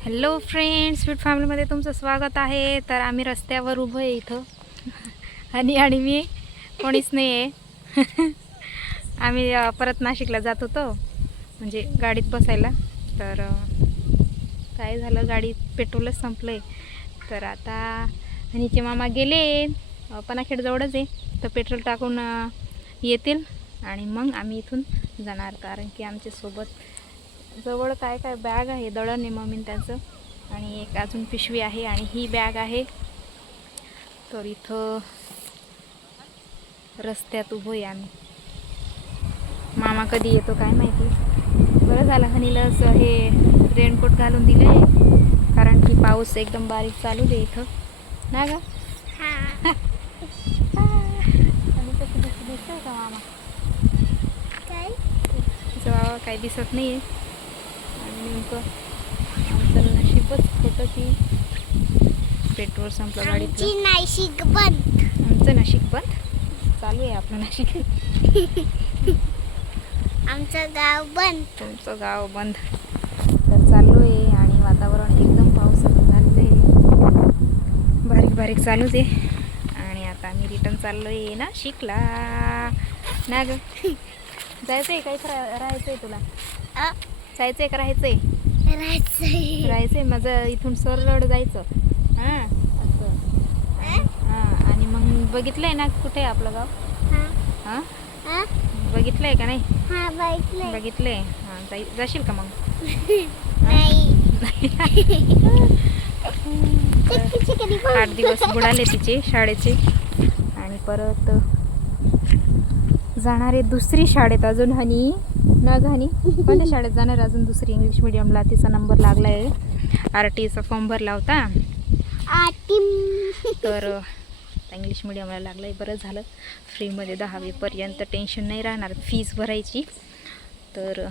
Hello friends sweet फॅमिलीमध्ये तुमचं स्वागत आहे. तर आम्ही रस्त्यावर उभं आहे इथं. आणि आणि मी कोणीच नाही आहे आम्ही परत नाशिकला जात होतो म्हणजे गाडीत बसायला. तर काय झालं गाडीत पेट्रोलच संपलं आहे तर आता हनीचे मामा गेले. पनाखेडजवळच आहे. तर पेट्रोल टाकून येतील. आणि मग आम्ही इथून जाणार. कारण की आमच्यासोबत जवळ काय काय बॅग आहे दळण आहे मम्मीन त्याचं. आणि एक अजून पिशवी आहे आणि ही बॅग आहे. तर इथं रस्त्यात उभो आहे आम्ही. मामा कधी येतो काय माहिती. बरं झालं हनीलाच हे रेनकोट घालून दिलं आहे. कारण की पाऊस एकदम बारीक चालू दे इथं. ना ग? दिसतंय का मामा? काय? तिचं बाबा काही दिसत नाही आहे नेमकं आमचं नशीबच होतं की पेट्रोल संपलं गाडीतलं. नाशिक बंद. आमचं नशीब बंद. चालू आहे आपलं नाशिक. आमचं गाव बंद. तुमचं गाव बंद. तर चाललो आहे आणि वातावरण एकदम पावसाचं झालेलं आहे. बारीक बारीक चालूच आहे. आणि आता आम्ही रिटर्न चाललो आहे ना शिकला ना ग जायचं आहे काही राहायचं आहे तुला अ, जायचं आहे का राहायचंय. राहायचंय. माझं इथून सरळ जायचं. हां असं? हां? आणि मग बघितलंय ना कुठे आहे आपलं गाव? हा, बघितलंय का नाही? हा, बघितलंय. हां जाशील का मग? आठ दिवस बुडाले तिचे शाळेचे. आणि परत जाणार दुसरी शाळेत अजून हनी. न हनी कोणत्या शाळेत जाणार? अजून दुसरी इंग्लिश मिडियमला तिचा नंबर लागला आहे आर टी ईचा फॉर्म भरला होता. तर इंग्लिश मिडियमला लागलं आहे बरं झालं. फ्रीमध्ये दहावीपर्यंत टेन्शन नाही राहणार. फीस भरायची. तर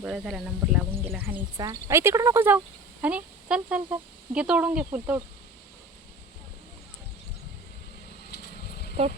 बरं झालं. नंबर लागून गेला हनीचा. ऐ तिकडं नको जाऊ. हनी चल चल चल. घे तोडून घे फुल तोड. तोड.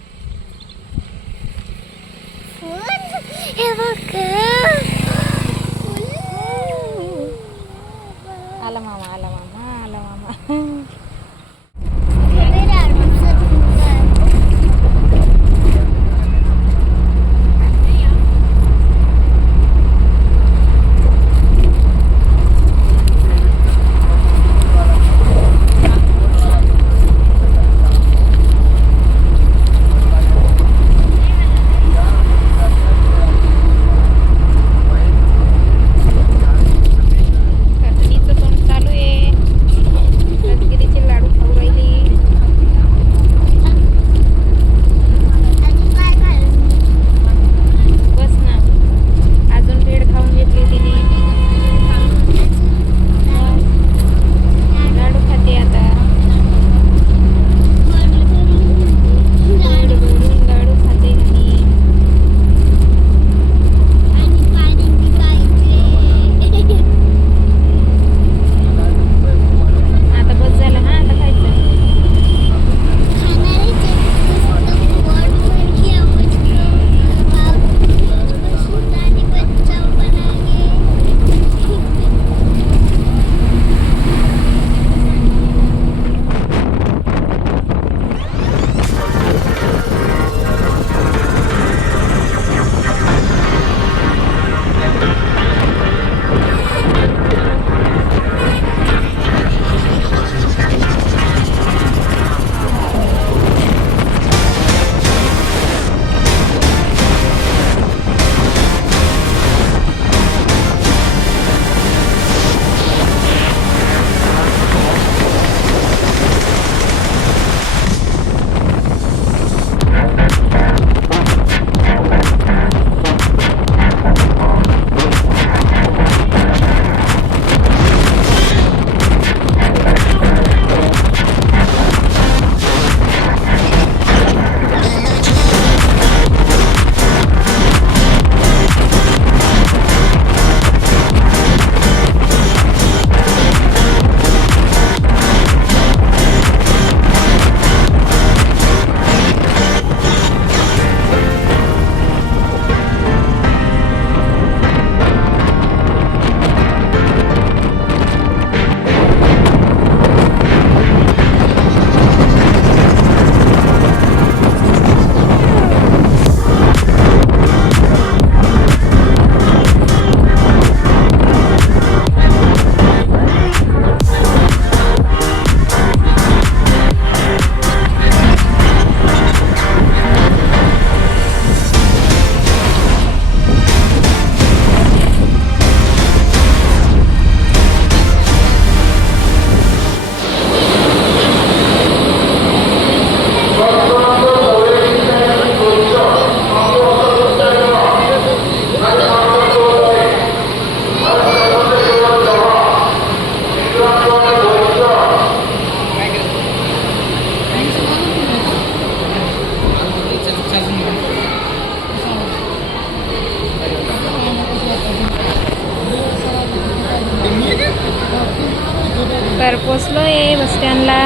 तर पोचलोय बस स्टँडला.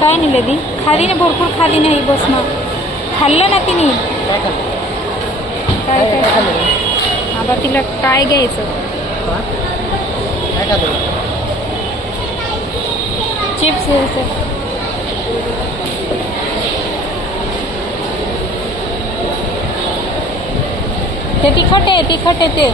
काय नाही लदी खाली ना भरपूर खाली नाही बस ना खाल्लं ना तिने. काय काय आता तिला काय घ्यायचं? चिप्स घ्यायचं. ते तिखट आहे तिखट आहे ते.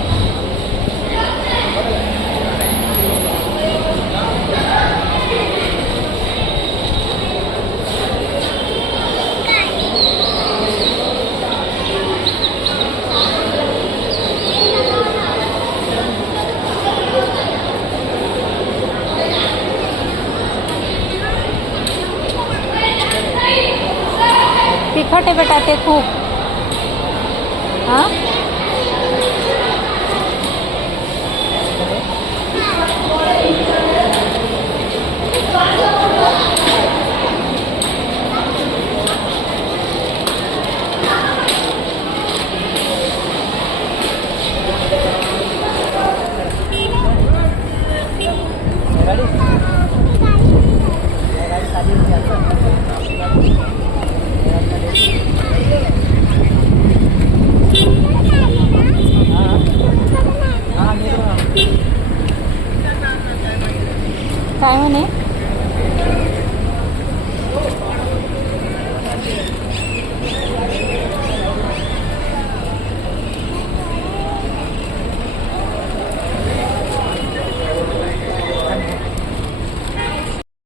तिखट आहे बेटा ते खूप. हां? 맞아.